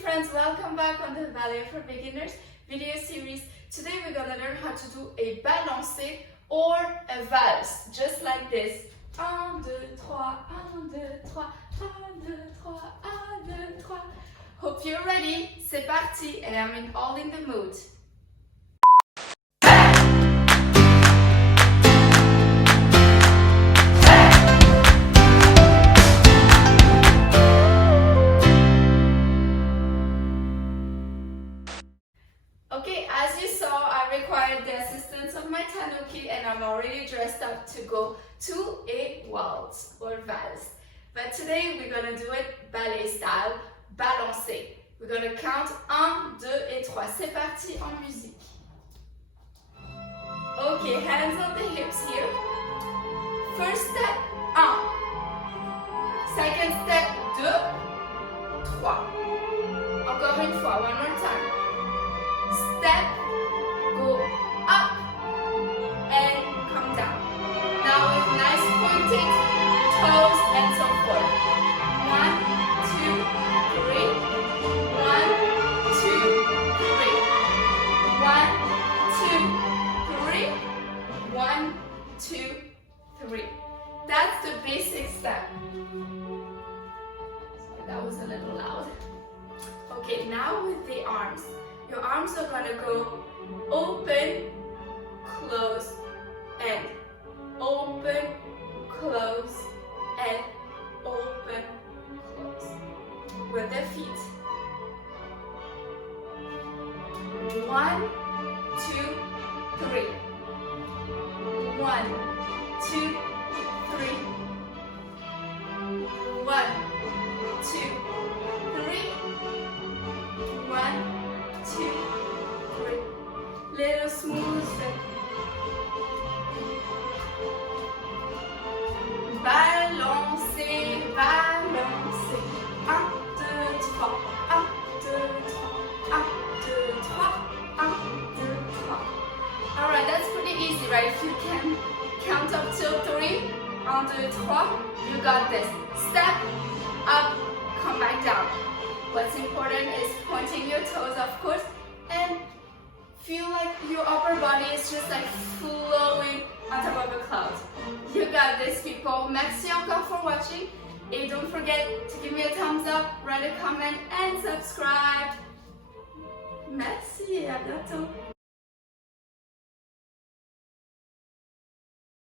friends, welcome back on the Ballet for Beginners video series. Today we're gonna learn how to do a Balance or a Valse, just like this. 1, 2, 3, 1, 2, 3, 1, 2, 3, 1, 2, 3. Hope you're ready. C'est parti, and I'm all in the mood. Okay, as you saw, I required the assistance of my tanuki and I'm already dressed up to go to a waltz or valse. But today we're gonna do it ballet style, balancé. We're gonna count 1, 2 et 3. C'est parti en musique. Okay, hands on the hips here. First step, 1. Second step, 2, 3. Encore une fois, one more time. Step, go up, and come down. Now with nice pointed toes and so forth. 1, 2, 3. 1, 2, 3. 1, 2, 3. 1, 2, 3. That's the basic step. Sorry, that was a little loud. Okay, now with the arms. Your arms are gonna go open, close, and open, close, and open, close. With the feet. 1, 2, 3. 1, 2, 3. 1, 2, 3. 1, 2, 3. Little smooth step. Balancer, balancer. 1, 2, 3. 1, 2, 3. 1, 2, 3. 1, 2, 3. Alright, that's pretty easy, right? If you can count up till 3. 1, 2, 3. You got this. Step up, come back down. What's important is pointing your toes, of course, and feel like your upper body is just like flowing on top of a cloud. You got this, people. Merci encore for watching. And don't forget to give me a thumbs up, write a comment, and subscribe. Merci, à bientôt.